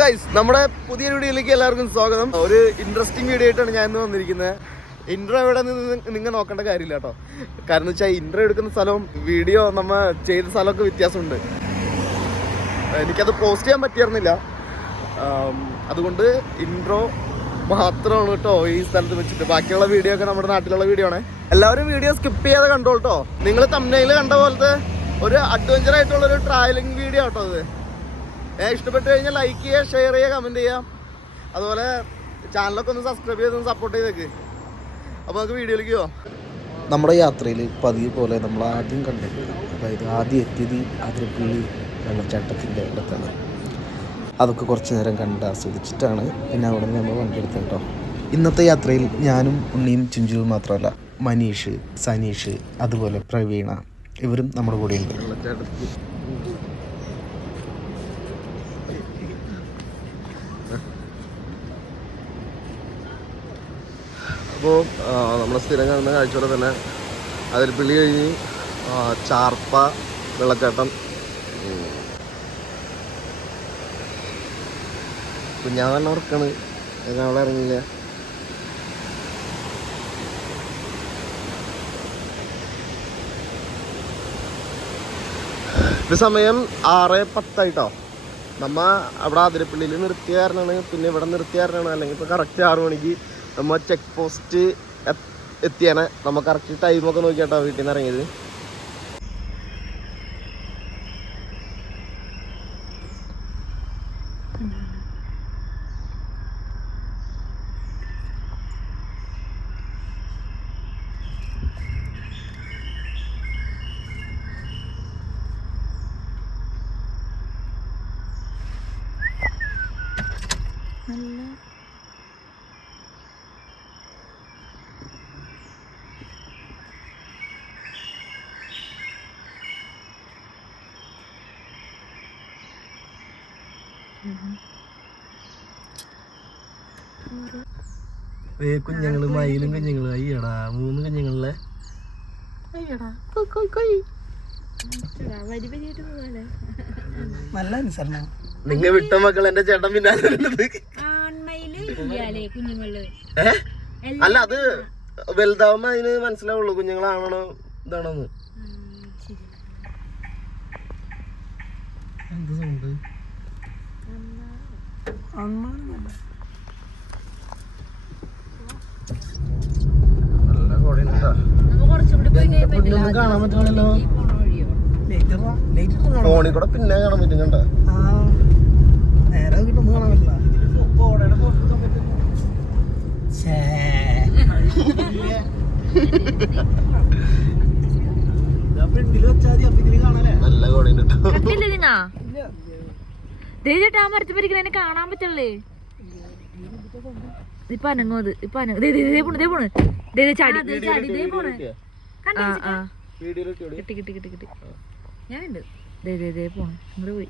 Guys, നമ്മുടെ പുതിയ വീഡിയോയിലേക്ക് എല്ലാവർക്കും സ്വാഗതം. ഒരു ഇൻട്രസ്റ്റിംഗ് വീഡിയോ ആയിട്ടാണ് ഞാൻ ഇന്ന് വന്നിരിക്കുന്നത്. ഇൻട്രോ എവിടെ നിന്ന് നിങ്ങൾ നോക്കേണ്ട കാര്യമില്ല കേട്ടോ. കാരണം എന്ന് വെച്ചാൽ ഇൻട്രോ എടുക്കുന്ന സ്ഥലവും വീഡിയോ നമ്മൾ ചെയ്ത സ്ഥലമൊക്കെ വ്യത്യാസമുണ്ട്. എനിക്കത് പോസ്റ്റ് ചെയ്യാൻ പറ്റിയിരുന്നില്ല. അതുകൊണ്ട് ഇൻട്രോ മാത്രമാണ് കേട്ടോ ഈ സ്ഥലത്ത് വെച്ചിട്ട്. ബാക്കിയുള്ള വീഡിയോ ഒക്കെ നമ്മുടെ നാട്ടിലുള്ള വീഡിയോ ആണ്. എല്ലാവരും വീഡിയോ സ്കിപ്പ് ചെയ്യാതെ കണ്ടോ കേട്ടോ. നിങ്ങൾ തംബ്നെയിൽ കണ്ട പോലത്തെ ഒരു അഡ്വഞ്ചർ ആയിട്ടുള്ളൊരു ട്രാവലിംഗ് വീഡിയോ കേട്ടോ ഇത്. ഇഷ്ടപ്പെട്ടു കഴിഞ്ഞാൽ ലൈക്ക് ചെയ്യുക, ഷെയർ ചെയ്യുക, കമൻറ്റ് ചെയ്യുക. അതുപോലെ ചാനലൊക്കെ ഒന്ന് സബ്സ്ക്രൈബ് ചെയ്തൊന്ന് സപ്പോർട്ട് ചെയ്തേക്ക്. അപ്പോൾ നമുക്ക് വീഡിയോയിലേക്ക് പോവാം. നമ്മുടെ യാത്രയിൽ പതിവ് പോലെ നമ്മൾ ആദ്യം കണ്ടത്, അതായത് ആദ്യം എത്തിയത് അതിരപ്പള്ളി വെള്ളച്ചാട്ടത്തിൻ്റെ അടുത്താണ്. അതൊക്കെ കുറച്ച് നേരം കണ്ട് ആസ്വദിച്ചിട്ടാണ് പിന്നെ അവിടെ നിന്ന് നമ്മൾ വണ്ടി എടുത്തത് കേട്ടോ. ഇന്നത്തെ യാത്രയിൽ ഞാനും ഉണ്ണിയും ചിഞ്ചുവും മാത്രമല്ല, മനീഷ്, സനീഷ്, അതുപോലെ പ്രവീണ, ഇവരും നമ്മുടെ കൂടെയുണ്ട്. അപ്പോൾ നമ്മൾ സ്ഥിരം കാണുന്ന കാഴ്ച തന്നെ അതിരപ്പള്ളി കഴിഞ്ഞ് ചാർപ്പ വെള്ളച്ചാട്ടം. ഞാൻ തന്നെ ഉറക്കാണ്, അവിടെ ഇറങ്ങില്ല. ഇപ്പം സമയം 6:10 നമ്മ അവിടെ അതിരപ്പള്ളിയിൽ നിർത്തിയ കാരണമാണ്, പിന്നെ ഇവിടെ നിർത്തിയ കാരണമാണ്. അല്ലെങ്കിൽ ഇപ്പോൾ കറക്റ്റ് 6 മണിക്ക് നമ്മൾ ചെക്ക് പോസ്റ്റ് എത്തിയാണ്. നമ്മൾ കറക്റ്റ് ടൈമൊക്കെ നോക്കിയാട്ടോ വീട്ടിൽ നിന്ന് ഇറങ്ങിയത്. കുഞ്ഞുങ്ങള്, മയിലും കുഞ്ഞുങ്ങളും. അയ്യടാ, 3 കുഞ്ഞുങ്ങളെ. നല്ല അനുസരണം. നിങ്ങ വിട്ട മക്കൾ എന്റെ ചേട്ടൻ പിന്നാലെ. അല്ല, അത് വലുതാവുമ്പോ അതിന് മനസ്സിലാവുള്ളൂ കുഞ്ഞുങ്ങളാണോ ഇതാണോന്ന്. എന്ത് സൗണ്ട്? നല്ല കോടയുണ്ടാ. കാണാൻ പറ്റില്ലല്ലോ. ഫോണിൽ കൂടെ പിന്നെ കാണാൻ പറ്റും. കണ്ട നേരെ കിട്ടൊന്നും കാണാൻ പറ്റില്ല. നല്ല കോടയുണ്ട്. ചേട്ടാ മരത്ത് പരിക്കണെ കാണാൻ പറ്റല്ലേ. ഇപ്പൊ അനങ്ങോത്, ഇപ്പൊ അനങ്ങ പോണ് ചാടി പോണ്. കിട്ടി കിട്ടി കിട്ടി കിട്ടി. ഞാനുണ്ട് പോണ്. ഇങ്ങോട്ട് പോയി.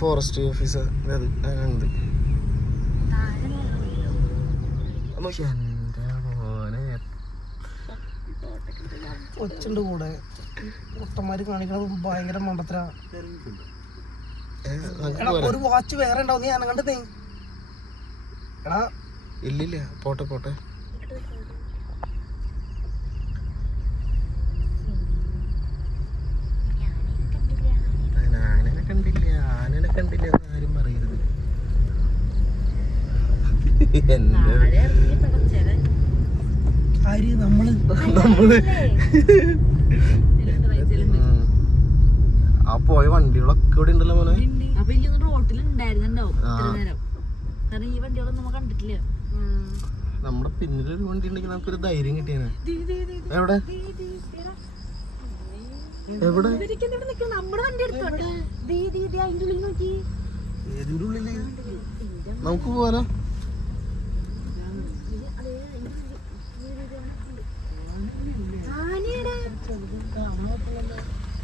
ഫോറസ്റ്റ് ഓഫീസർ കൊച്ചുണ്ട് കൂടെ. പൊട്ടന്മാര് കാണിക്കണത് ഭയങ്കര മണ്ടത്തര. ഒരു വാച്ച് വേറെ ഉണ്ടാവും. നീ അനങ്ങണ്ടേ? എടാ ഇല്ലില്ല, പോട്ടെ പോട്ടെ. ആനനെ കണ്ടില്ല, ആനനെ കണ്ടില്ല എന്ന് ആരും പറയരുത്. നമ്മള് ആ പോയ വണ്ടികളൊക്കെ ഇവിടെ ഉണ്ടല്ലോ മോനെ. നമ്മുടെ പിന്നിലൊരു വണ്ടി ഉണ്ടെങ്കിൽ നമുക്കൊരു ധൈര്യം കിട്ടിയാണ്. എവിടെ എവിടെ നമുക്ക് പോരാ.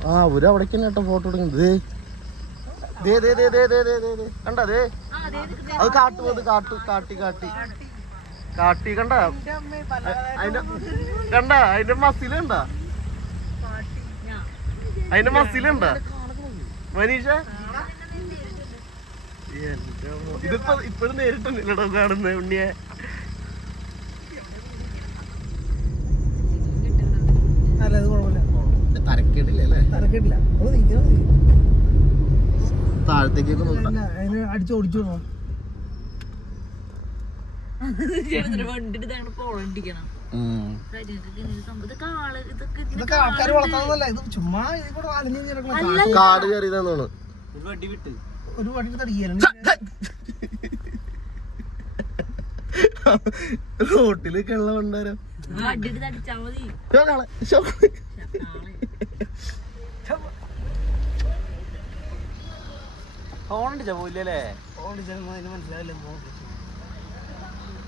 ആ ഒരു അവിടേക്ക് തന്നെ കേട്ടോ ഫോട്ടോ എടുക്കുന്നത്. കണ്ടേ അത് കാട്ടുപോത് കാട്ടി കാട്ടി കണ്ട അതിന്റെ മസിലുണ്ട, അതിന്റെ മസിലുണ്ട മനീഷ. ഇതിപ്പോ ഇപ്പഴും നേരിട്ടല്ലോ കാണുന്നത് ഉണ്ണിയെ. തരക്കേടില്ലേ? താഴത്തേക്കൊക്കെ നോക്കാം. അടിച്ചോടിച്ചു ഇതൊക്കെ ആൾക്കാര് വളർത്താന്നല്ല, ഇത് ചുമ്മാ ഇതികൂടെ കാട് കയറിയതാണ്. ഒരു വടി തടിയാണ് റോട്ടിലൊക്കെ ഉള്ള കൊണ്ടുവരാ.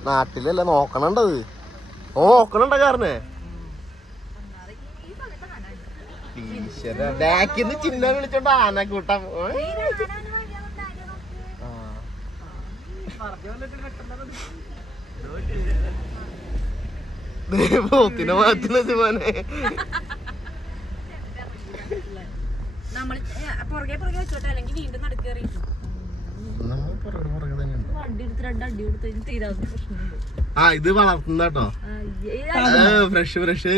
നാട്ടിലല്ല നോക്കണണ്ടത്. നോക്കണണ്ട കാരനെ ബാക്കിന്ന് ചിന്ന വിളിച്ചോണ്ട് ആന കൂട്ടാൻ പോത്തിനെ മാറ്റുന്നത് മോനെ. ആ ഇത് വളർത്തുന്ന കേട്ടോ, ഫ്രഷ്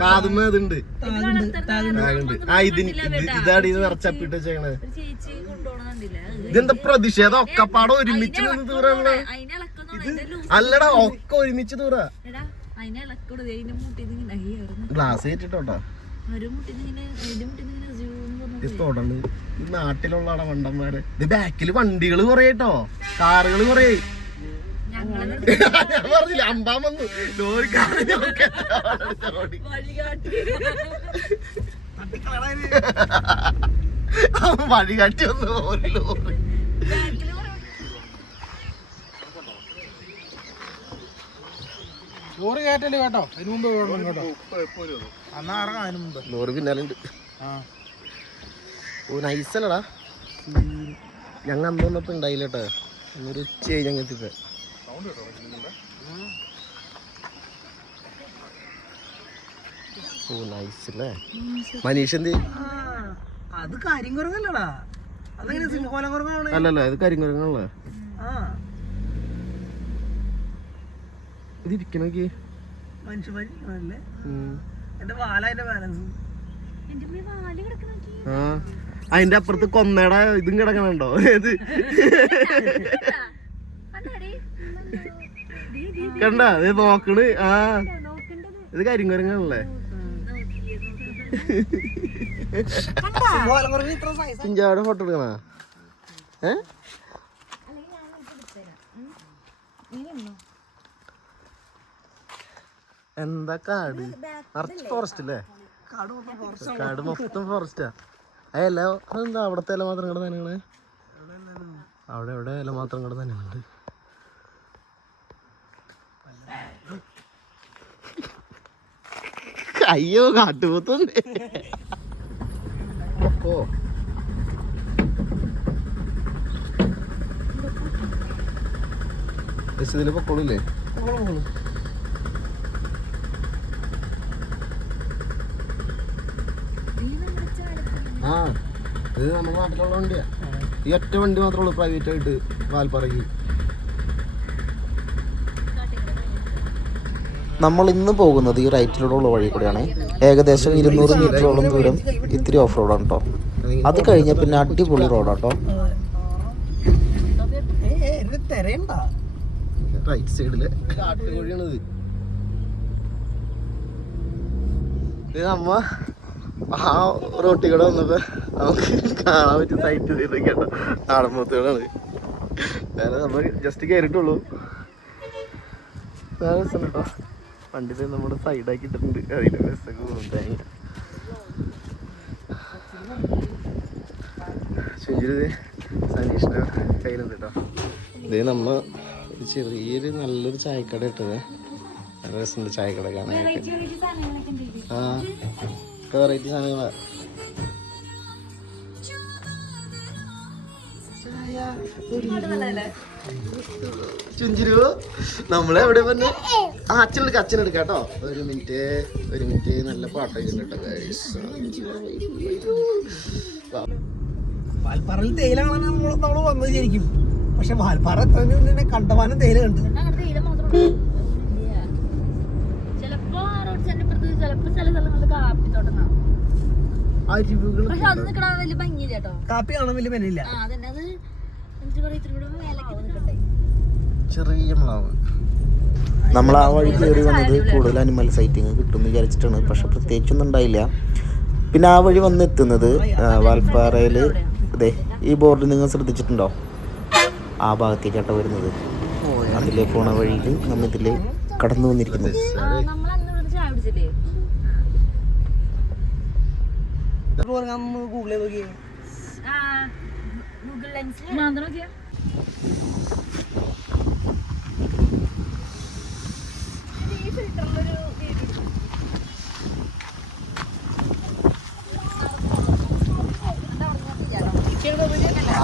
കാതുമ്മ അതുണ്ട്. ആ ഇതാണ് ഇത് നിറച്ചപ്പിട്ട് വെച്ചേക്കണത്. ഇതെന്താ പ്രതിഷേധം? ഒക്കെപ്പാടെ ഒരുമിച്ച് നിന്ന് ദൂരല്ലേ? അല്ലടാ ഒക്കെ ഒരുമിച്ച് ദൂരാ. ഗ്ലാസ് കയറ്റിട്ടോട്ടാ തൊടണ്. ഈ നാട്ടിലുള്ള വണ്ടന്മാരെ. ഇത് ബാക്കില് വണ്ടികള് കൊറേ കേട്ടോ, കാറുകള് കൊറേ. ഞാൻ പറഞ്ഞില്ല അമ്പാൻ വന്നു ലോറിക്കാരൊക്കെ വഴി കാട്ടി വന്നു ഒരു ലോറി. ലോറി കയറ്റല്ലേ കേട്ടോ, അതിന് മുമ്പ് കേട്ടോ, എന്നാ ഇറങ്ങാം. അതിന് മുമ്പ് ലോറി പിന്നാലുണ്ട്. ഓ നൈസല്ലടാ. ഞങ്ങൾ അന്ന് വന്നപ്പോ ഉണ്ടായില്ല കേട്ടോ, ഒരു ഉച്ചയായി ഞങ്ങൾ എത്തിപ്പോ. ഓ നൈസല്ലേ മനീഷ്. എന്ത് അത് കരിങ്കുരങ്ങല്ലടാ, അതെങ്ങനെ സിംഹോലം കുരങ്ങാണ്? അല്ലല്ല ഇത് കരിങ്കുരങ്ങല്ലേ. ഇത് ഇരിക്കണോക്കി മനുഷ്യന്മാരല്ലേ. എന്റെ വാലതിന്റെ ബാലൻസ്. ആ അതിന്റെ അപ്പുറത്ത് കൊന്നയുടെ ഇതും കിടക്കണുണ്ടോ? ഏത് കണ്ട ഇത് നോക്കണ്. ആ ഇത് കരിങ്കുരങ്ങല്ലേ. ചിഞ്ചാടെ ഫോട്ടോ എടുക്കണ. എന്താ കാട് നിറച്ച് ഫോറസ്റ്റ് അല്ലേ? കാട് മൊത്തം ഫോറസ്റ്റാ. അതല്ല അതെന്താ അവിടത്തെ ഇല മാത്രം കിടന്ന് തന്നെയാണ്? അവിടെ എവിടെ ഇല മാത്രം കിടന്ന് തന്നെയുണ്ട്. അയ്യോ കാട്ടുപോത്തുണ്ട്. ഓ ഇതില് പൊക്കോളൂല്ലേ? ആ ഇത് നമ്മുടെ നാട്ടിലുള്ള വണ്ടിയാ. ഈ ഒറ്റ വണ്ടി മാത്രമേ ഉള്ളൂ പ്രൈവറ്റ് ആയിട്ട് വാൽപ്പാറയ്ക്ക്. നമ്മൾ ഇന്ന് പോകുന്നത് ഈ റൈറ്റിലൂടെയുള്ള വഴി കൂടെയാണ്. ഏകദേശം 200 മീറ്ററോളം ദൂരം ഇത്തിരി ഓഫ് റോഡാണ് കേട്ടോ. അത് കഴിഞ്ഞ പിന്നെ അടിപൊളി റോഡാട്ടോ. റൈറ്റ് സൈഡില് കാട്ടുകോഴിയാണിത്. ഇത് നമ്മ ആ റോട്ടിൽ കൂടെ വന്നപ്പോ നമുക്ക് കാണാൻ പറ്റിയ സൈറ്റ് ചെയ്തേക്കാട്ടോ. നാടൻ പോത്തുകളാണ്. വേറെ നമ്മൾ ജസ്റ്റ് കയറിയിട്ടുള്ളൂ. വേറെ രസം കേട്ടോ. വണ്ടി നമ്മുടെ സൈഡാക്കി ഇട്ടിട്ടുണ്ട്. അതിന്റെ ബസ്സൊക്കെ പോകുന്നുണ്ടായി. ശുചിത് സനീഷിന്റെ കയ്യിലുണ്ട് കേട്ടോ. ഇത് നമ്മ ചെറിയൊരു നല്ലൊരു ചായക്കട ഇട്ടത്. നല്ല രസമുണ്ട് ചായക്കട കാണാനായിട്ട്. ആ വെറൈറ്റി സാധനങ്ങളാ. ചുഞ്ചിരു നമ്മളെവിടെ വന്ന് അച്ഛനെടുക്കാം കേട്ടോ. ഒരു മിനിറ്റ് നല്ല പാട്ടൊക്കെ ഉണ്ട് കേട്ടോ ഗൈസ്. വാൽപ്പാറയിൽ തേയില കാണാൻ നമ്മള് വന്നത് ശരിക്കും. പക്ഷെ വാൽപ്പാറ എത്ര കണ്ടമാനം തേയില കണ്ട്. കാപ്പി കാണാൻ വലിയ മെനില്ല. ചെറിയ മുളക്. നമ്മൾ ആ വഴി കയറി വന്നത് കൂടുതൽ അനിമൽ സൈറ്റിങ് കിട്ടുമെന്ന് വിചാരിച്ചിട്ടാണ്. പക്ഷെ പ്രത്യേകിച്ചൊന്നും ഉണ്ടായില്ല. പിന്നെ ആ വഴി വന്നെത്തുന്നത് വാൽപ്പാറയിൽ അതെ ഈ ബോർഡ് നിങ്ങൾ ശ്രദ്ധിച്ചിട്ടുണ്ടോ? ആ ഭാഗത്തേക്കാട്ടോ വരുന്നത്. അതിലെ പോണ വഴിയിൽ നമ്മൾ ഇതില് കടന്നു വന്നിരിക്കുന്നത്.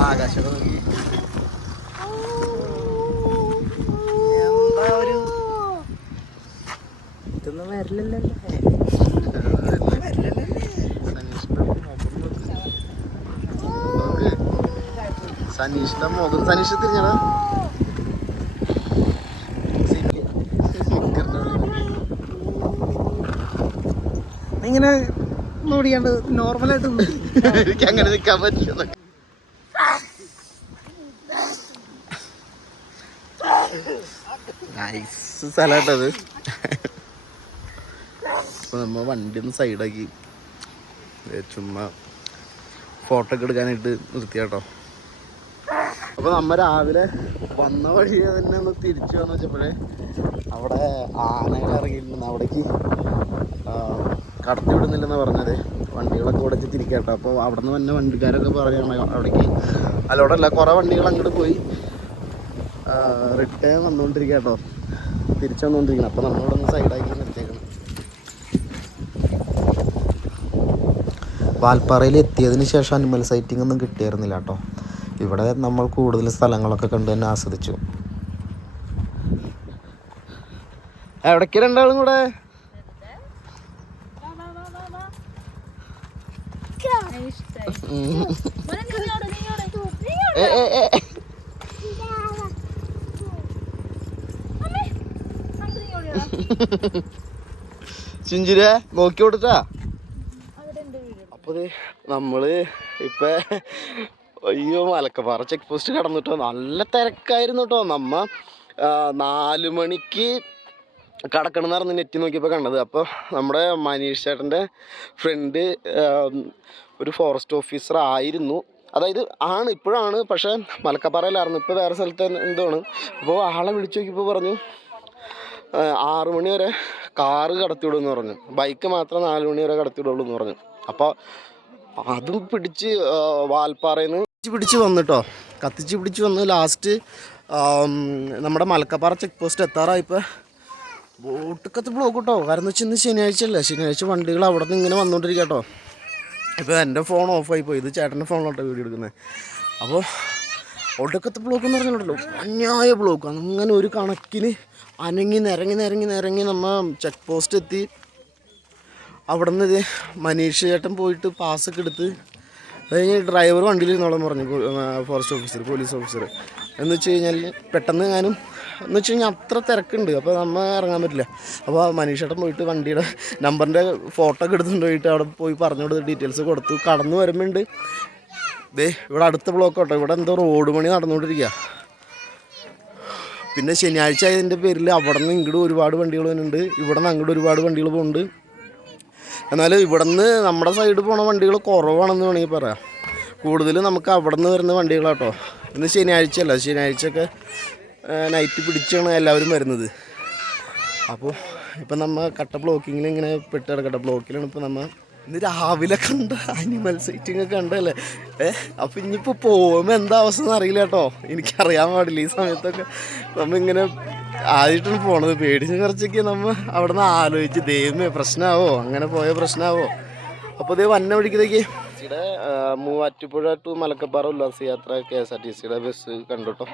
ആകാശമൊക്കെ നോക്കി. ഇതൊന്നും വരില്ലല്ലോ. സനീഷിന്റെ മുഖം സനീഷ് തിരിഞ്ഞടാ. ഇങ്ങനെ നോടിയാണ്ട് നോർമലായിട്ട് എനിക്ക് അങ്ങനെ നിൽക്കാൻ പറ്റില്ല. നൈസ് സ്ഥലമായിട്ടത്. അപ്പോൾ നമ്മൾ വണ്ടി ഒന്ന് സൈഡാക്കി ചുമ്മാ ഫോട്ടോ ഒക്കെ എടുക്കാനായിട്ട് നിർത്തിയാട്ടോ. അപ്പോൾ നമ്മൾ രാവിലെ വന്ന വഴി തന്നെ ഒന്ന് തിരിച്ചു വന്നു വെച്ചപ്പോഴേ അവിടെ ആനകൾ ഇറങ്ങിയിരുന്നു. അവിടേക്ക് കടത്തി വിടുന്നില്ലെന്നാണ് പറഞ്ഞത്. വണ്ടികളൊക്കെ ഉടച്ച് തിരിക്കാട്ടോ. അപ്പോൾ അവിടെ നിന്ന് തന്നെ വണ്ടിക്കാരൊക്കെ പറയുകയാണ് അവിടേക്ക് അല്ലോടല്ല കുറേ വണ്ടികൾ അങ്ങോട്ട് പോയി റിട്ടേൺ വന്നുകൊണ്ടിരിക്കുക കേട്ടോ. തിരിച്ചു വന്നുകൊണ്ടിരിക്കണം. അപ്പോൾ നമ്മളിവിടെ ഒന്ന് സൈഡാക്കി നിർത്തിയേക്കണം. വാൽപ്പാറയിൽ എത്തിയതിന് ശേഷം അനിമൽ സൈറ്റിംഗ് ഒന്നും കിട്ടിയിരുന്നില്ല കേട്ടോ. ഇവിടെ നമ്മൾ കൂടുതൽ സ്ഥലങ്ങളൊക്കെ കണ്ട് തന്നെ ആസ്വദിച്ചു. എവിടേക്ക് രണ്ടാളും കൂടെ ചുഞ്ചിരെ നോക്കി കൊടുത്താ. അപ്പോൾ നമ്മള് ഇപ്പൊ അയ്യോ മലക്കപ്പാറ ചെക്ക് പോസ്റ്റ് കടന്നിട്ടോ. നല്ല തിരക്കായിരുന്നു കേട്ടോ. 4 മണിക്ക് കടക്കണം എന്ന് പറഞ്ഞ് നെറ്റി നോക്കിയപ്പോൾ കണ്ടത്. അപ്പോൾ നമ്മുടെ മനീഷ് ചേട്ടൻ്റെ ഫ്രണ്ട് ഒരു ഫോറസ്റ്റ് ഓഫീസർ ആയിരുന്നു. അതായത് ഇപ്പോഴാണ്. പക്ഷേ മലക്കപ്പാറയിലായിരുന്നു. ഇപ്പോൾ വേറെ സ്ഥലത്ത് എന്താണ്. അപ്പോൾ ആളെ വിളിച്ചു നോക്കിയപ്പോൾ പറഞ്ഞു 6 മണി വരെ കാറ് കടത്തിവിടുമെന്ന് പറഞ്ഞു. ബൈക്ക് മാത്രം 4 മണി വരെ കടത്തിവിടുള്ളൂ എന്ന് പറഞ്ഞു. അപ്പോൾ അതും പിടിച്ച് വാൽപ്പാറയിൽ നിന്ന് പിടിച്ച് വന്നിട്ടോ. കത്തിച്ച് പിടിച്ച് വന്ന് ലാസ്റ്റ് നമ്മുടെ മലക്കപ്പാറ ചെക്ക് പോസ്റ്റ് എത്താറായിപ്പോൾ ബോട്ടൊക്കത്ത് ബ്ലോക്ക് കേട്ടോ. കാരണം എന്ന് വെച്ചാൽ ഇന്ന് ശനിയാഴ്ച അല്ലേ. ശനിയാഴ്ച വണ്ടികൾ അവിടെ നിന്ന് ഇങ്ങനെ വന്നുകൊണ്ടിരിക്കുക കേട്ടോ. ഇപ്പോൾ എൻ്റെ ഫോൺ ഓഫായി പോയി. ഇത് ചേട്ടൻ്റെ ഫോണിലോട്ടോ വീഡിയോ എടുക്കുന്നത്. അപ്പോൾ ഒടുക്കത്തെ ബ്ലോക്ക് എന്ന് പറഞ്ഞിട്ടുണ്ടല്ലോ അന്യായ ബ്ലോക്ക്. അങ്ങനെ ഒരു കണക്കിന് നിരങ്ങി നമ്മൾ ചെക്ക് പോസ്റ്റ് എത്തി. അവിടെ നിന്ന് മനീഷ് ചേട്ടൻ പോയിട്ട് പാസ്സൊക്കെ എടുത്ത് കഴിഞ്ഞ് ഡ്രൈവർ വണ്ടിയിൽ ഇരുന്നോളം പറഞ്ഞു. ഫോറസ്റ്റ് ഓഫീസർ പോലീസ് ഓഫീസർ എന്ന് വെച്ച് കഴിഞ്ഞാൽ പെട്ടെന്ന് എന്ന് വെച്ച് കഴിഞ്ഞാൽ അത്ര തിരക്കുണ്ട്. അപ്പോൾ നമ്മൾ ഇറങ്ങാൻ പറ്റില്ല. അപ്പോൾ മനീഷ് ചേട്ടൻ പോയിട്ട് വണ്ടിയുടെ നമ്പറിൻ്റെ ഫോട്ടോ ഒക്കെ എടുത്തുകൊണ്ട് പോയിട്ട് അവിടെ പോയി പറഞ്ഞു കൊടുത്ത് ഡീറ്റെയിൽസ് കൊടുത്തു. കടന്നു വരുമ്പോണ്ട് ഇവിടെ അടുത്ത ബ്ലോക്ക് കേട്ടോ. ഇവിടെ എന്തോ റോഡ് പണി നടന്നുകൊണ്ടിരിക്കുക. പിന്നെ ശനിയാഴ്ച ആയതിൻ്റെ പേരിൽ അവിടെ നിന്ന് ഇങ്ങോട്ട് ഒരുപാട് വണ്ടികൾ വരുന്നുണ്ട്. ഇവിടെ നിന്ന് അങ്ങോട്ട് ഒരുപാട് വണ്ടികൾ പോകുന്നുണ്ട്. എന്നാലും ഇവിടെ നിന്ന് നമ്മുടെ സൈഡ് പോണ വണ്ടികൾ കുറവാണെന്ന് വേണമെങ്കിൽ പറയാം. കൂടുതൽ നമുക്ക് അവിടെ നിന്ന് വരുന്ന വണ്ടികളാട്ടോ. ഇന്ന് ശനിയാഴ്ച അല്ല. ശനിയാഴ്ചയൊക്കെ നൈറ്റ് പിടിച്ചാണ് എല്ലാവരും വരുന്നത്. അപ്പോൾ ഇപ്പം നമ്മൾ കട്ട ബ്ലോക്കിങ്ങിൽ ഇങ്ങനെ പെട്ട് കിടക്കട്ടെ. ബ്ലോക്കിലാണ് ഇപ്പോൾ നമ്മൾ ഇന്ന് രാവിലെ കണ്ട അനിമൽ സൈറ്റിംഗ് ഒക്കെ കണ്ടല്ലേ. അപ്പം ഇനിയിപ്പോൾ പോകുമ്പോൾ എന്താ അവസ്ഥ എന്ന് അറിയില്ല കേട്ടോ. എനിക്കറിയാൻ പാടില്ല. ഈ സമയത്തൊക്കെ നമ്മളിങ്ങനെ ആദ്യമായിട്ടാണ് പോണത്. പേടിച്ച് കുറച്ചൊക്കെ നമ്മൾ അവിടെ നിന്ന് ആലോചിച്ച് ദൈവമേ പ്രശ്നമാവോ, അങ്ങനെ പോയ പ്രശ്നമാവോ. അപ്പോൾ വന്ന വഴിക്കത്തേക്ക് സിയുടെ മൂവാറ്റുപുഴ ടു മലക്കപ്പാറ ഉല്ലാസയാത്ര KSRTCയുടെ ബസ് കണ്ടു കേട്ടോ.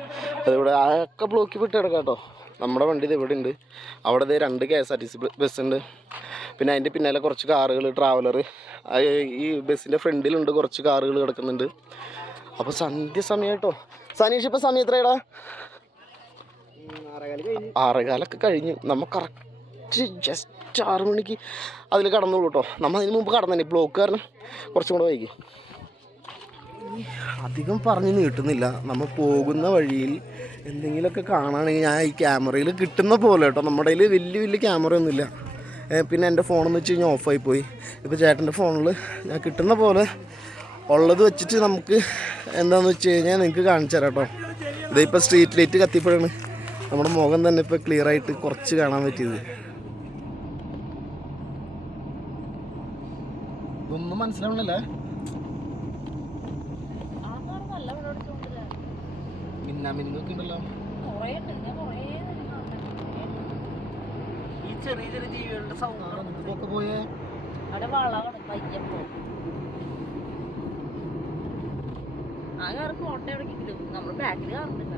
അതിവിടെ ഒക്കെ ബ്ലോക്കിൽ വിട്ട് കിടക്കാം കേട്ടോ. നമ്മുടെ വണ്ടി ഇത് ഇവിടെ ഉണ്ട്. അവിടെ 2 KSRTC ബസ് ഉണ്ട്. പിന്നെ അതിൻ്റെ പിന്നാലെ കുറച്ച് കാറുകൾ, ട്രാവലർ. ഈ ബസ്സിൻ്റെ ഫ്രണ്ടിലുണ്ട് കുറച്ച് കാറുകൾ കിടക്കുന്നുണ്ട്. അപ്പോൾ സന്ധ്യ സമയം കേട്ടോ. സനീഷ് ഇപ്പോൾ സമയം എത്രയാടാ? 6:15 കഴിഞ്ഞു. നമ്മൾ കറക്റ്റ് ജസ്റ്റ് 6 മണിക്ക് അതിൽ കടന്നുള്ളൂ കേട്ടോ. നമ്മൾ അതിന് മുമ്പ് കടന്നെ, ബ്ലോക്ക് കാരണം കുറച്ചും കൂടെ വൈകി. അധികം പറഞ്ഞ് നീട്ടുന്നില്ല. നമ്മൾ പോകുന്ന വഴിയിൽ എന്തെങ്കിലുമൊക്കെ കാണുകയാണെങ്കിൽ ഞാൻ ഈ ക്യാമറയിൽ കിട്ടുന്ന പോലെ കേട്ടോ. നമ്മുടെ കയ്യിൽ വലിയ ക്യാമറ ഒന്നുമില്ല. പിന്നെ എൻ്റെ ഫോണെന്ന് വെച്ച് കഴിഞ്ഞാൽ ഓഫായി പോയി. ഇപ്പോൾ ചേട്ടൻ്റെ ഫോണിൽ ഞാൻ കിട്ടുന്ന പോലെ ഉള്ളത് വെച്ചിട്ട് നമുക്ക് എന്താണെന്ന് വെച്ച് കഴിഞ്ഞാൽ നിങ്ങൾക്ക് കാണിച്ചു തരാം കേട്ടോ. ഇതിപ്പോൾ സ്ട്രീറ്റ് ലൈറ്റ് കത്തിയപ്പോഴാണ് നമ്മുടെ മുഖം തന്നെ ഇപ്പോൾ ക്ലിയർ ആയിട്ട് കുറച്ച് കാണാൻ പറ്റിയത്. ഇതൊന്നും മനസ്സിലാവണല്ലേ? മിന്നൊക്കെ ഉണ്ടല്ലോ. ഈ ചെറിയ ജീവികളുടെ സൗണ്ട് പോയേ ഫോട്ടോ എവിടെ കിട്ടും? നമ്മൾ ബാക്കിൽ കാണുന്നില്ല.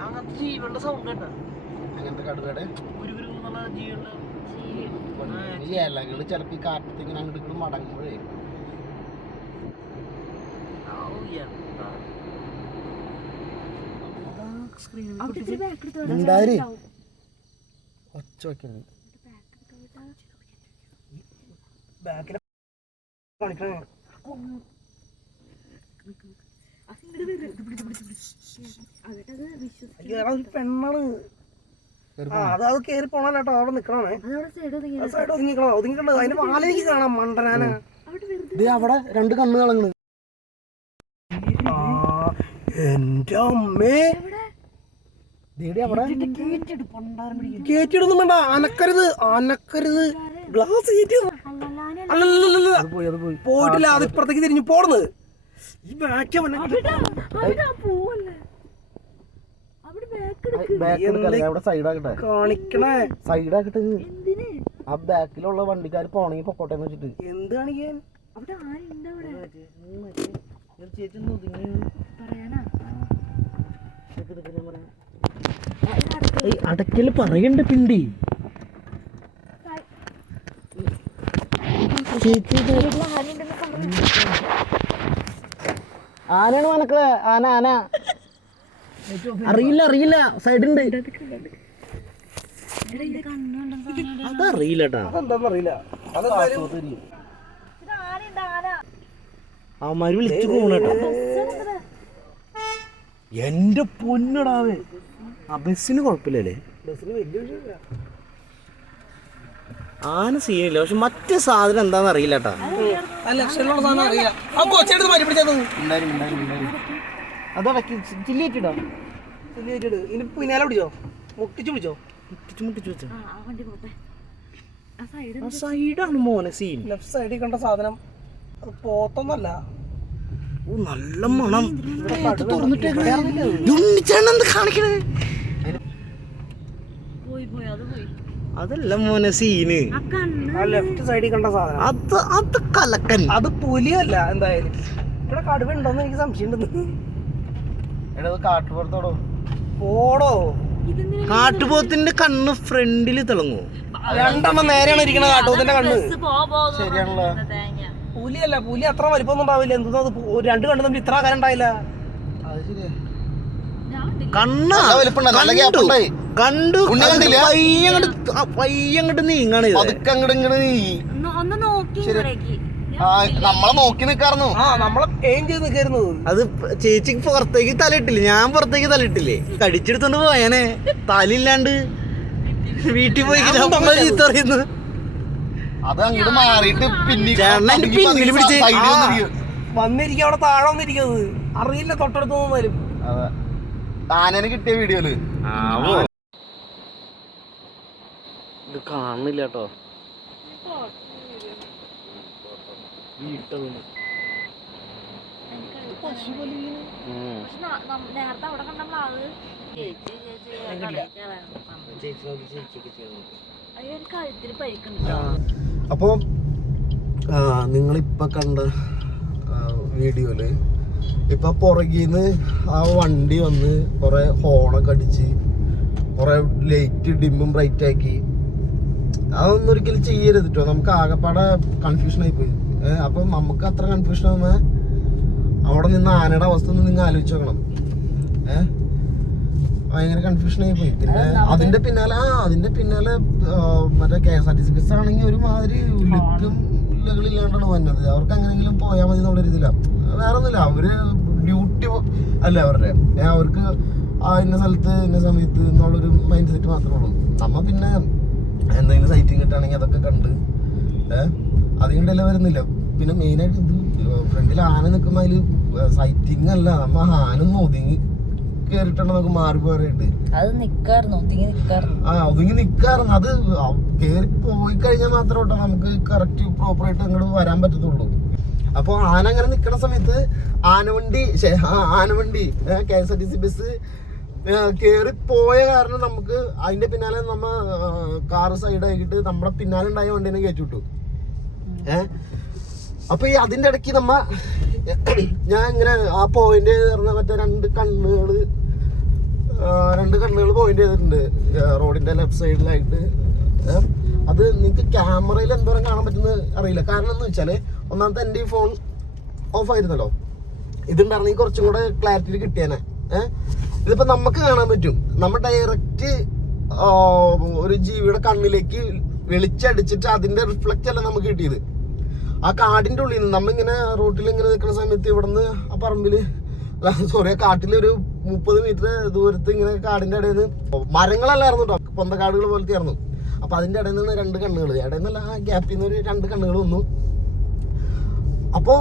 അങ്ങനത്തെ ജീവികളുടെ സൗണ്ട് കേട്ടോ. അങ്ങനത്തെ കടുവയുടെ ഈ ഇലകള് ചിലപ്പോ ഈ കാറ്റത്ത് ഇങ്ങനെ അങ്ങോട്ട് മടങ്ങുമ്പോഴേ ഒച്ച വയ്ക്കുന്നു. പെണ്ണാണ് അത് കേറി പോണല്ലോ. അവിടെ നിക്കണേ, സൈഡ് ഒതുങ്ങിക്കണോ, ഒതുങ്ങിക്കണ്ടോ. അതിന്റെ വാലേക്ക് കാണാം മണ്ടനാന. അവിടെ 2 കണ്ണ് കളങ്ങണ്. എന്റെ അമ്മേ, കേറ്റിടുന്നും വേണ്ട. അനക്കരുത് ഗ്ലാസ് കേറ്റി. അല്ലല്ല പോയിട്ടില്ല. അത് ഇപ്പുറത്തേക്ക് തിരിഞ്ഞു പോടുന്നത്. ഈ ബാക്കി കാണിക്കണേ. സൈഡാക്കട്ടെ. ആ ബാക്കിലുള്ള വണ്ടിക്കാർ പോണെങ്കിൽ പൊക്കോട്ടെ വെച്ചിട്ട് എന്ത് കാണിക്കാൻ? അടക്കല് പറയണ്ട പിണ്ടി. ആനയാണ് മനക്കളെ. ആന അറിയില്ല. സൈഡുണ്ട്. അതറിയില്ലട്ടാ. അതെന്താന്നറിയില്ല. അവന്മാര് വിളിച്ചു പോകണേട്ടോ. എന്റെ പൊന്നടാവേ. ആ ബസ്സിന് കുഴപ്പമില്ലല്ലേ? ബസ്സിന് വലിയ വിഷയമില്ല. ആന സീനില്ല. പക്ഷെ മറ്റേ സാധനം എന്താന്ന് അറിയില്ല കേട്ടാ. അതടക്കി ചില്ലിയിട്ടിടോ. പിന്നാലെ പിടിച്ചോ, മുട്ടിച്ചു പിടിച്ചോ. വെച്ചോ. സൈഡാണ് മോനെ സീൻ. ലെഫ്റ്റ് സൈഡിൽ കണ്ട സാധനം അത് പോത്തൊന്നല്ല. നല്ല മണം. തുറന്നിട്ടേക്കണേ കാണിക്കണേ. അതല്ല മോനെ സീന്. ലെഫ്റ്റ് സൈഡിൽ കണ്ട സാധനം അത് കലക്കൻ. അത് പുലിയല്ല. എന്തായാലും ഇവിടെ കടുവ ഉണ്ടോന്ന് എനിക്ക് സംശയം ഉണ്ടെന്ന്. കാട്ടുപോത്തോടോ പോടോ. കാട്ടുപോത്തിന്റെ കണ്ണ് ഫ്രണ്ടില് തിളങ്ങും. 2 നേരെയാണ് ഇരിക്കണ കാട്ടുപോത്തിന്റെ കണ്ണ്. ശരിയാണല്ലോ. പുലിയല്ല. പുലി അത്ര വലിപ്പമൊന്നും ഉണ്ടാവില്ല. എന്തോ അത് 2 കണ്ണ് തമ്മിൽ ഇത്ര കാലം ഉണ്ടായില്ല. കണ്ണ് കണ്ടു പയ്യങ്ങട്ട് നീങ്ങാണ്. നമ്മളെ നോക്കി നിക്കാർന്നു. നമ്മളെ എയിം ചെയ്ത് നിക്കായിരുന്നത്. അത് ചേച്ചിക്ക് പുറത്തേക്ക് തലയിട്ടില്ലേ? ഞാൻ പുറത്തേക്ക് തലയിട്ടില്ലേ? കടിച്ചെടുത്തോണ്ട് പോയാനെ. തലയില്ലാണ്ട് വീട്ടിൽ പോയി ചീത്ത പറയുന്നത്. അത് അങ്ങോട്ട് മാറിയിട്ട് പിന്നിൽ പിടിച്ച് വന്നിരിക്കും. അവിടെ താഴെ വന്നിരിക്കുന്നത് അറിയില്ല. തൊട്ടടുത്തൊന്നും വരും. ആനനെ കിട്ടിയ വീഡിയോയില് ഇത് കാണുന്നില്ല കേട്ടോ. പക്ഷെ നേരത്തെ അവിടെ കണ്ട പ്ലാവ് അയ്യോ കഴുത്തിന് പരിക്കുണ്ട്. അപ്പോൾ നിങ്ങളിപ്പോൾ കണ്ട വീഡിയോയില് ഇപ്പം പുറകിന്ന് ആ വണ്ടി വന്ന് കുറേ ഹോണൊക്കെ അടിച്ച് കുറേ ലൈറ്റ് ഡിമ്മും ബ്രൈറ്റ് ആക്കി. അതൊന്നും ഒരിക്കലും ചെയ്യരുത് കേട്ടോ. നമുക്ക് ആകെപ്പാടെ കൺഫ്യൂഷൻ ആയിപ്പോയി. അപ്പം നമുക്ക് അത്ര കൺഫ്യൂഷൻ ആകുമ്പോൾ അവിടെ നിന്ന് ആനയുടെ അവസ്ഥ ഒന്ന് നിങ്ങൾ ആലോചിച്ച് നോക്കണം. ഭയങ്കര കൺഫ്യൂഷൻ ആയിപ്പോയി. പിന്നെ അതിന്റെ പിന്നാലെ മറ്റേ KSRTC ബസ് ആണെങ്കിൽ ഒരുമാതിരി ലുക്കും ഇല്ലാണ്ടാണ് വന്നത്. അവർക്ക് അങ്ങനെയെങ്കിലും പോയാൽ മതി എന്നുള്ള രീതിയിലാണ്. വേറെ ഒന്നുമില്ല, അവര് ഡ്യൂട്ടി അല്ല അവരുടെ. അവർക്ക് ഇന്ന സ്ഥലത്ത് ഇന്ന സമയത്ത് എന്നുള്ളൊരു മൈൻഡ് സെറ്റ് മാത്രമേ ഉള്ളൂ. നമ്മ പിന്നെ എന്തെങ്കിലും സൈറ്റിങ് കിട്ടുകയാണെങ്കിൽ അതൊക്കെ കണ്ട് അതുകൊണ്ടല്ലേ വരുന്നില്ല. പിന്നെ മെയിനായിട്ട് ഇത് ഫ്രണ്ടിൽ ആന നിൽക്കുമ്പോൾ അതിൽ സൈറ്റിങ് അല്ല, നമ്മ ആനൊന്നും ഒതുങ്ങി കേറിട്ടാണ് നമുക്ക് മാറി മാറിയിട്ട് ഒതുങ്ങി നിക്കാറുണ്ട്. അത് കേറി പോയി കഴിഞ്ഞാൽ മാത്രം കേട്ടോ നമുക്ക് കറക്റ്റ് പ്രോപ്പറായിട്ട് അങ്ങോട്ട് വരാൻ പറ്റത്തുള്ളൂ. അപ്പൊ ആന അങ്ങനെ നിക്കണ സമയത്ത് ആനവണ്ടി KSRTC ബസ് കേറി പോയ കാരണം നമുക്ക് അതിന്റെ പിന്നാലെ നമ്മ കാറ് സൈഡാക്കിട്ട് നമ്മുടെ പിന്നാലെ ഉണ്ടായ വണ്ടിനെ കയറ്റി വിട്ടു. അപ്പൊ ഈ അതിന്റെ ഇടയ്ക്ക് ഞാൻ ഇങ്ങനെ ആ പോയിന്റ് മറ്റേ രണ്ട് കണ്ണുകൾ പോയിന്റ് ചെയ്തിട്ടുണ്ട് റോഡിന്റെ ലെഫ്റ്റ് സൈഡിലായിട്ട്. അത് നിങ്ങൾക്ക് ക്യാമറയിൽ എന്തോരം കാണാൻ പറ്റുന്നത് അറിയില്ല. കാരണം എന്ന് വെച്ചാല് ഒന്നാമത്തെ എൻ്റെ ഈ ഫോൺ ഓഫ് ആയിരുന്നല്ലോ, ഇതുണ്ടായിരുന്നെങ്കിൽ കുറച്ചും കൂടെ ക്ലാരിറ്റി കിട്ടിയാനെ. ഇതിപ്പോ നമുക്ക് കാണാൻ പറ്റും. നമ്മൾ ഡയറക്റ്റ് ഒരു ജീവിയുടെ കണ്ണിലേക്ക് വെളിച്ചടിച്ചിട്ട് അതിന്റെ റിഫ്ലക്റ്റ് അല്ല നമുക്ക് കിട്ടിയത്. ആ കാടിന്റെ ഉള്ളിൽ നിന്ന് നമ്മിങ്ങനെ റോട്ടിൽ ഇങ്ങനെ നിൽക്കുന്ന സമയത്ത് ഇവിടുന്ന് ആ പറമ്പില് കാട്ടിലൊരു 30 മീറ്റർ ദൂരത്ത് ഇങ്ങനെ കാടിന്റെ ഇടയിൽ നിന്ന് മരങ്ങളല്ലായിരുന്നു കേട്ടോ, പൊന്തക്കാടുകൾ പോലത്തെ ആയിരുന്നു. അപ്പൊ അതിന്റെ ഇടയിൽ നിന്ന് 2 കണ്ണുകൾ, ഇടയിൽ നിന്നല്ല ആ ഗ്യാപ്പിൽ നിന്ന് ഒരു 2 കണ്ണുകൾ വന്നു. അപ്പൊ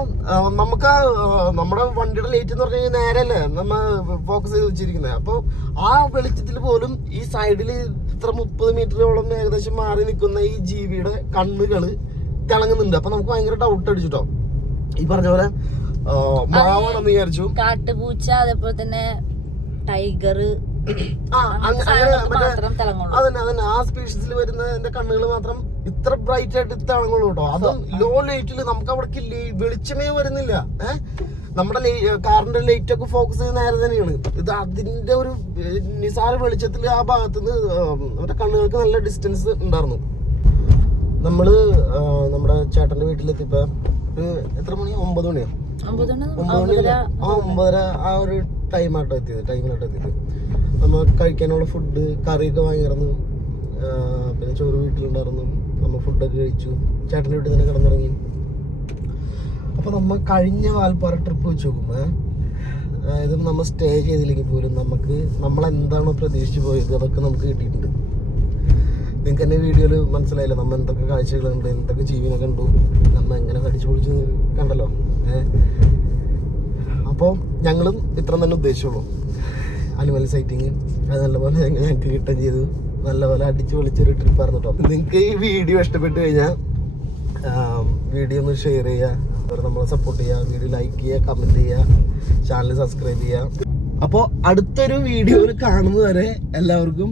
നമുക്ക് നമ്മുടെ വണ്ടിയുടെ ലൈറ്റ് എന്ന് പറഞ്ഞു കഴിഞ്ഞാൽ നേരല്ലേ നമ്മ ഫോക്കസ് ചെയ്ത് വെച്ചിരിക്കുന്നത്. അപ്പൊ ആ വെളിച്ചത്തിൽ പോലും ഈ സൈഡില് ഇത്ര 30 മീറ്ററോളം ഏകദേശം മാറി നിൽക്കുന്ന ഈ ജീവിയുടെ കണ്ണുകള് തിളങ്ങുന്നുണ്ട്. അപ്പൊ നമുക്ക് ഭയങ്കര ഡൗട്ട് അടിച്ചിട്ടോ. ഈ പറഞ്ഞ പോലെ മാവാണെന്ന് വിചാരിച്ചു. കാട്ടുപൂച്ച, അതേപോലെ തന്നെ ടൈഗർ, അതന്നെ ആ സ്പീഷീസിൽ വരുന്ന എന്റെ കണ്ണുകൾ മാത്രം ഇത്ര ബ്രൈറ്റ് ആയിട്ട് തിളങ്ങുള്ളൂ കേട്ടോ. അതും ലോ ലൈറ്റില് നമുക്ക് അവിടെ വെളിച്ചമേ വരുന്നില്ല. നമ്മുടെ കാറിന്റെ ലൈറ്റ് ഒക്കെ ഫോക്കസ് ചെയ്ത് നേരെ തന്നെയാണ്. ഇത് അതിന്റെ ഒരു നിസാര വെളിച്ചത്തിൽ ആ ഭാഗത്തുനിന്ന് നമ്മുടെ കണ്ണുകൾക്ക് നല്ല ഡിസ്റ്റൻസ് ഉണ്ടായിരുന്നു. നമ്മള് നമ്മുടെ ചേട്ടന്റെ വീട്ടിലെത്തിയപ്പോ എത്ര മണിയാ? 9 മണിയോ? 9:30 ആ ഒരു ടൈമിലാട്ടോ എത്തിയത്. നമ്മൾ കഴിക്കാനുള്ള ഫുഡ് കറിയൊക്കെ വാങ്ങിയിരുന്നു. പിന്നെ ചോറ് വീട്ടിലുണ്ടായിരുന്നു. നമ്മൾ ഫുഡൊക്കെ കഴിച്ചു. ചേട്ടൻ്റെ വീട്ടിൽ തന്നെ കിടന്നിറങ്ങി. അപ്പോൾ നമ്മൾ കഴിഞ്ഞ വാൽപ്പാറ ട്രിപ്പ് വെച്ച് നോക്കുമ്പോൾ അതായത് നമ്മൾ സ്റ്റേ ചെയ്തില്ലെങ്കിൽ പോലും നമ്മളെന്താണോ പ്രതീക്ഷിച്ച് പോയത് അതൊക്കെ നമുക്ക് കിട്ടിയിട്ടുണ്ട്. നിങ്ങൾക്ക് എൻ്റെ വീഡിയോയിൽ മനസ്സിലായില്ല നമ്മൾ എന്തൊക്കെ കാഴ്ചകളുണ്ട്, എന്തൊക്കെ ജീവിനെ കണ്ടു, നമ്മൾ എങ്ങനെ കടിച്ചു പൊളിച്ച് കണ്ടല്ലോ. അപ്പോൾ ഞങ്ങളും ഇത്ര തന്നെ ഉദ്ദേശിച്ചുള്ളൂ. അനിമൽ സൈറ്റിങ് അത് നല്ലപോലെ ഞങ്ങൾക്ക് കിട്ടുകയും ചെയ്തു. നല്ലപോലെ അടിച്ചു പൊളിച്ചൊരു ട്രിപ്പായിരുന്നു കേട്ടോ. നിങ്ങൾക്ക് ഈ വീഡിയോ ഇഷ്ടപ്പെട്ട് കഴിഞ്ഞാൽ വീഡിയോ ഒന്ന് ഷെയർ ചെയ്യുക, നമ്മളെ സപ്പോർട്ട് ചെയ്യുക, വീഡിയോ ലൈക്ക് ചെയ്യുക, കമൻറ്റ് ചെയ്യുക, ചാനൽ സബ്സ്ക്രൈബ് ചെയ്യുക. അപ്പോൾ അടുത്തൊരു വീഡിയോയിൽ കാണുന്നതുവരെ എല്ലാവർക്കും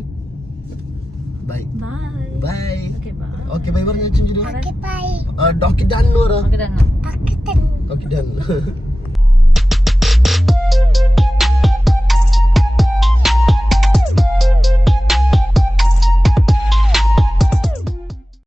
ബൈ ബൈ. ഓക്കെ ബൈ പറഞ്ഞു വെച്ചു. ഡോക്കി ഡൺ എന്ന് പറ. Okay done.